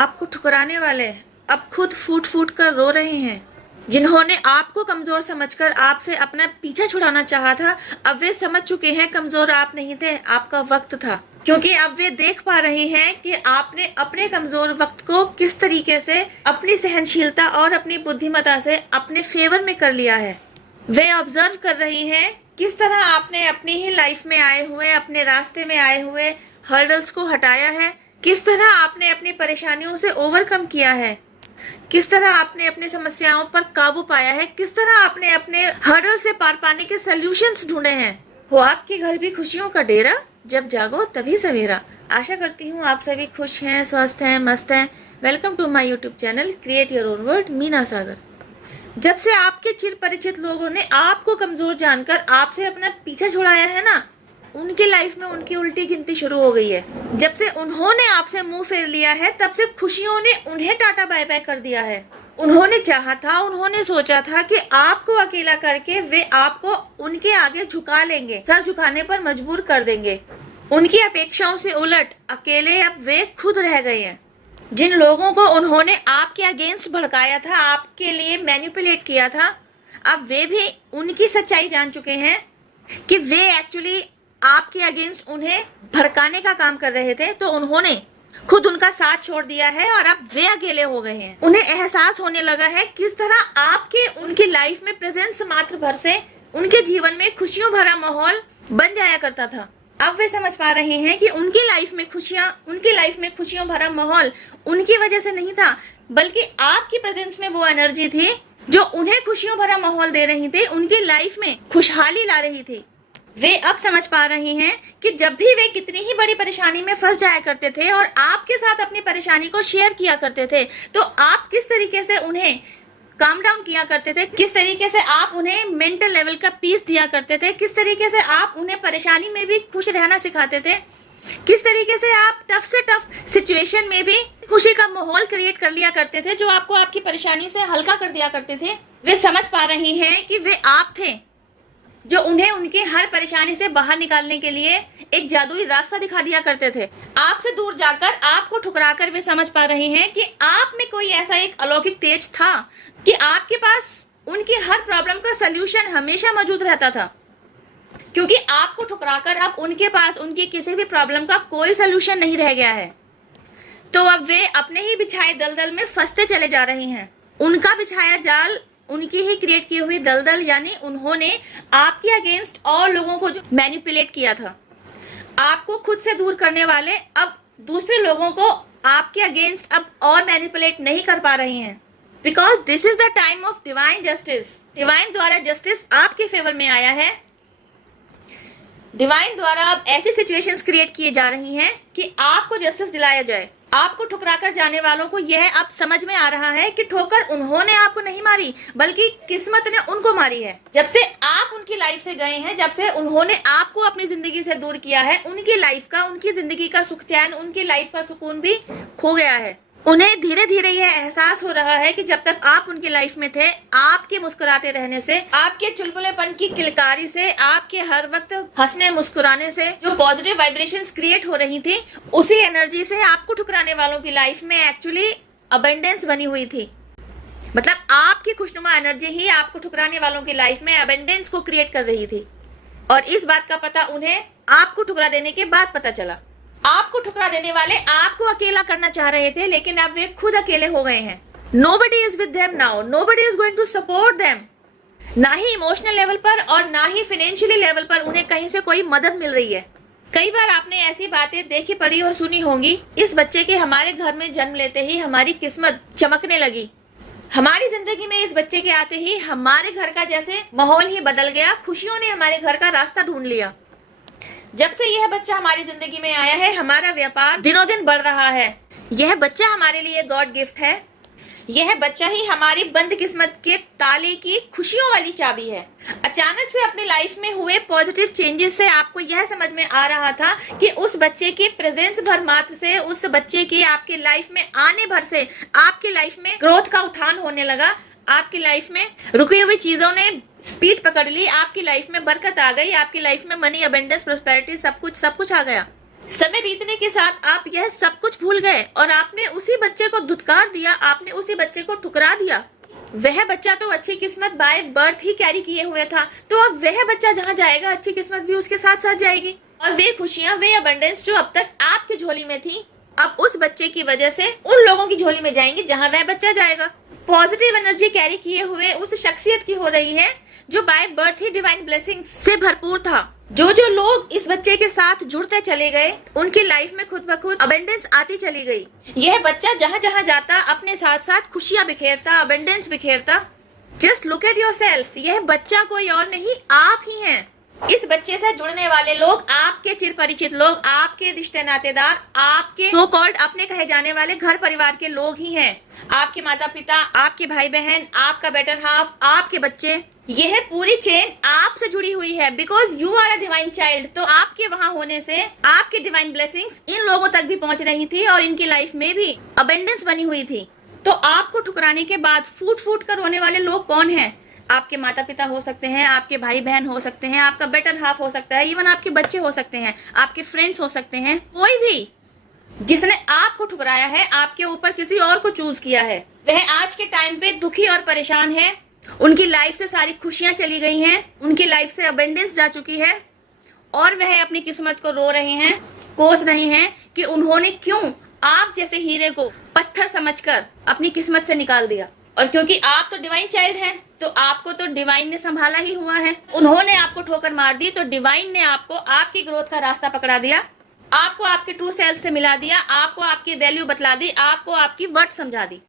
आपको ठुकराने वाले अब खुद फूट फूट कर रो रहे हैं। जिन्होंने आपको कमजोर समझकर आपसे अपना पीछा छुड़ाना चाहा था, अब वे समझ चुके हैं कमजोर आप नहीं थे, आपका वक्त था। क्योंकि अब वे देख पा रहे हैं कि आपने अपने कमजोर वक्त को किस तरीके से अपनी सहनशीलता और अपनी बुद्धिमत्ता से अपने फेवर में कर लिया है। वे ऑब्जर्व कर रही हैं किस तरह आपने अपनी ही लाइफ में आए हुए, अपने रास्ते में आए हुए हर्डल्स को हटाया है, किस तरह आपने अपनी परेशानियों से ओवरकम किया है, किस तरह आपने अपनी समस्याओं पर काबू पाया है, किस तरह आपने अपने हर्डल से पार पाने के सॉल्यूशंस ढूंढे हैं। हो आपके घर भी खुशियों का डेरा, जब जागो तभी सवेरा। आशा करती हूँ आप सभी खुश हैं, स्वस्थ हैं, मस्त हैं। Welcome to my YouTube channel create your own world, Meena Sagar. जब से आपके चिर परिचित लोगों ने आपको कमजोर जानकर आपसे अपना पीछा छुड़ाया है ना, उनकी लाइफ में उनकी उल्टी गिनती शुरू हो गई है। जब से उन्होंने आपसे मुंह फेर लिया है, तब से खुशियों ने उन्हें टाटा बाय बाय कर दिया है। उन्होंने चाहा था, उन्होंने सोचा था कि आपको अकेला करके वे आपको उनके आगे झुका लेंगे, सर झुकाने पर मजबूर कर देंगे। उनकी अपेक्षाओं से उलट अकेले अब वे खुद रह गए हैं। जिन लोगों को उन्होंने आपके अगेंस्ट भड़काया था, आपके लिए मैनिपुलेट किया था, अब वे भी उनकी सच्चाई जान चुके हैं कि वे एक्चुअली आपके अगेंस्ट उन्हें भड़काने का काम कर रहे थे। तो उन्होंने खुद उनका साथ छोड़ दिया है और अब वे अकेले हो गए हैं। उन्हें एहसास होने लगा है किस तरह आपके उनकी लाइफ में प्रेजेंस मात्र भर से उनके जीवन में खुशियों भरा माहौल बन जाया करता था। अब वे समझ पा रहे हैं कि उनकी लाइफ में खुशियों भरा माहौल उनकी वजह से नहीं था, बल्कि आपकी प्रेजेंस में वो एनर्जी थी जो उन्हें खुशियों भरा माहौल दे रही थी, उनकी लाइफ में खुशहाली ला रही थी। वे अब समझ पा रहे हैं कि जब भी वे कितनी ही बड़ी परेशानी में फंस जाया करते थे और आपके साथ अपनी परेशानी को शेयर किया करते थे, तो आप किस तरीके से उन्हें काम डाउन किया करते थे, किस तरीके से आप उन्हें मेंटल लेवल का पीस दिया करते थे, किस तरीके से आप उन्हें परेशानी में भी खुश रहना सिखाते थे, किस तरीके से आप टफ से टफ सिचुएशन में भी खुशी का माहौल क्रिएट कर लिया करते थे, जो आपको आपकी परेशानी से हल्का कर दिया करते थे। वे समझ पा रहे हैं कि वे आप थे जो उन्हें उनकी हर परेशानी से बाहर निकालने के लिए एक जादुई रास्ता दिखा दिया करते थे। आपसे दूर जाकर, आपको ठुकराकर वे समझ पा रहे हैं कि आप में कोई ऐसा एक अलौकिक तेज था कि आपके पास उनकी हर प्रॉब्लम का सलूशन हमेशा मौजूद रहता था। क्योंकि आपको ठुकराकर अब उनके पास उनकी किसी भी प्रॉब्लम का कोई सलूशन नहीं रह गया है, तो अब वे अपने ही बिछाए दलदल में फंसते चले जा रहे हैं। उनका बिछाया जाल, उनकी ही क्रिएट की हुई दलदल, यानी उन्होंने आपके अगेंस्ट और लोगों को जो मैनिपुलेट किया था, आपको खुद से दूर करने वाले अब दूसरे लोगों को आपके अगेंस्ट अब और मैनिपुलेट नहीं कर पा रहे हैं। Because this is the time of divine justice. Divine द्वारा जस्टिस आपके फेवर में आया है। डिवाइन द्वारा अब ऐसी सिचुएशंस क्रिएट किए जा रही हैं कि आपको जस्टिस दिलाया जाए। आपको ठुकराकर जाने वालों को यह अब समझ में आ रहा है कि ठोकर उन्होंने आपको नहीं मारी, बल्कि किस्मत ने उनको मारी है। जब से आप उनकी लाइफ से गए हैं, जब से उन्होंने आपको अपनी जिंदगी से दूर किया है, उनकी लाइफ का, उनकी जिंदगी का सुख चैन, उनकी लाइफ का सुकून भी खो गया है। उन्हें धीरे धीरे यह एहसास हो रहा है कि जब तक आप उनकी लाइफ में थे, आपके मुस्कुराते रहने से, आपके चुलबुलेपन की किलकारी से, आपके हर वक्त हंसने मुस्कुराने से जो पॉजिटिव वाइब्रेशंस क्रिएट हो रही थी, उसी एनर्जी से आपको ठुकराने वालों की लाइफ में एक्चुअली अबंडेंस बनी हुई थी। मतलब आपकी खुशनुमा एनर्जी ही आपको ठुकराने वालों की लाइफ में अबंडेंस को क्रिएट कर रही थी। और इस बात का पता उन्हें आपको ठुकरा देने के बाद पता चला। आपको ठुकरा देने वाले आपको अकेला करना चाह रहे थे, लेकिन अब वे खुद अकेले हो गए हैं। Nobody is with them now. Nobody is going to support them. ना ही इमोशनल लेवल पर और ना ही फाइनेंशियली लेवल पर उन्हें कहीं से कोई मदद मिल रही है। कई बार आपने ऐसी बातें देखी, पढ़ी और सुनी होंगी, इस बच्चे के हमारे घर में जन्म लेते ही हमारी किस्मत चमकने लगी, हमारी जिंदगी में इस बच्चे के आते ही हमारे घर का जैसे माहौल ही बदल गया, खुशियों ने हमारे घर का रास्ता ढूंढ लिया। जब से यह बच्चा हमारी जिंदगी में आया है, हमारा व्यापार दिनों दिन बढ़ रहा है। यह बच्चा हमारे लिए गॉड गिफ्ट है। यह बच्चा ही हमारी बंद किस्मत के ताले की खुशियों वाली चाबी है। अचानक से अपनी लाइफ में हुए पॉजिटिव चेंजेस से आपको यह समझ में आ रहा था कि उस बच्चे की प्रेजेंस भर मात्र से, उस बच्चे की आपके लाइफ में आने भर से आपकी लाइफ में ग्रोथ का उत्थान होने लगा। आपकी लाइफ में रुकी हुई चीजों ने स्पीड पकड़ ली, आपकी लाइफ में बरकत आ गई, आपकी लाइफ में मनी, अबंडेंस, प्रोस्पेरिटी, सब कुछ आ गया। समय बीतने के साथ आप यह सब कुछ भूल गए और आपने उसी बच्चे को धुतकार दिया, आपने उसी बच्चे को ठुकरा दिया। वह बच्चा तो अच्छी किस्मत बाय बर्थ ही कैरी किए हुए था, तो अब वह बच्चा जहाँ जाएगा अच्छी किस्मत भी उसके साथ साथ जाएगी। और वे खुशियां, वे अबंडेंस जो अब तक आपकी झोली में थी, अब उस बच्चे की वजह से उन लोगों की झोली में जाएंगी जहाँ वह बच्चा जाएगा। पॉजिटिव एनर्जी कैरी किए हुए उस शख्सियत की हो रही है जो by birth he divine blessing से भरपूर था। जो जो लोग इस बच्चे के साथ जुड़ते चले गए, उनकी लाइफ में खुद ब खुद अबेंडेंस आती चली गई। यह बच्चा जहाँ जहाँ जाता अपने साथ साथ खुशियां बिखेरता, अबेंडेंस बिखेरता। जस्ट लुक एट योरसेल्फ, यह बच्चा कोई और नहीं, आप ही हैं। इस बच्चे से जुड़ने वाले लोग, आपके चिर परिचित लोग, आपके रिश्ते नातेदार, आपके सो कॉल्ड अपने कहे जाने वाले घर परिवार के लोग ही हैं। आपके माता पिता, आपके भाई बहन, आपका बेटर हाफ, आपके बच्चे, यह पूरी चेन आपसे जुड़ी हुई है। Because you are a divine child. तो आपके वहां होने से आपकी डिवाइन ब्लेसिंग्स इन लोगों तक भी पहुंच रही थी और इनकी लाइफ में भी अबेंडेंस बनी हुई थी। तो आपको ठुकराने के बाद फूट फूट कर रोने वाले लोग कौन हैं? आपके माता पिता हो सकते हैं, आपके भाई बहन हो सकते हैं, आपका बेटर हाफ हो सकता है, इवन आपके बच्चे हो सकते हैं, आपके फ्रेंड्स हो सकते हैं। कोई भी जिसने आपको ठुकराया है, आपके ऊपर किसी और को चूज किया है, वह आज के टाइम पे दुखी और परेशान है। उनकी लाइफ से सारी खुशियां चली गई हैं, उनकी लाइफ से अबेंडेंस जा चुकी है और वह अपनी किस्मत को रो रहे हैं, कोस रहे हैं कि उन्होंने क्यों आप जैसे हीरे को पत्थर समझकर अपनी किस्मत से निकाल दिया। और क्योंकि आप तो डिवाइन चाइल्ड हैं, तो आपको तो डिवाइन ने संभाला ही हुआ है। उन्होंने आपको ठोकर मार दी तो डिवाइन ने आपको आपकी ग्रोथ का रास्ता पकड़ा दिया, आपको आपके ट्रू सेल्फ से मिला दिया, आपको आपकी वैल्यू बतला दी, आपको आपकी वर्थ समझा दी।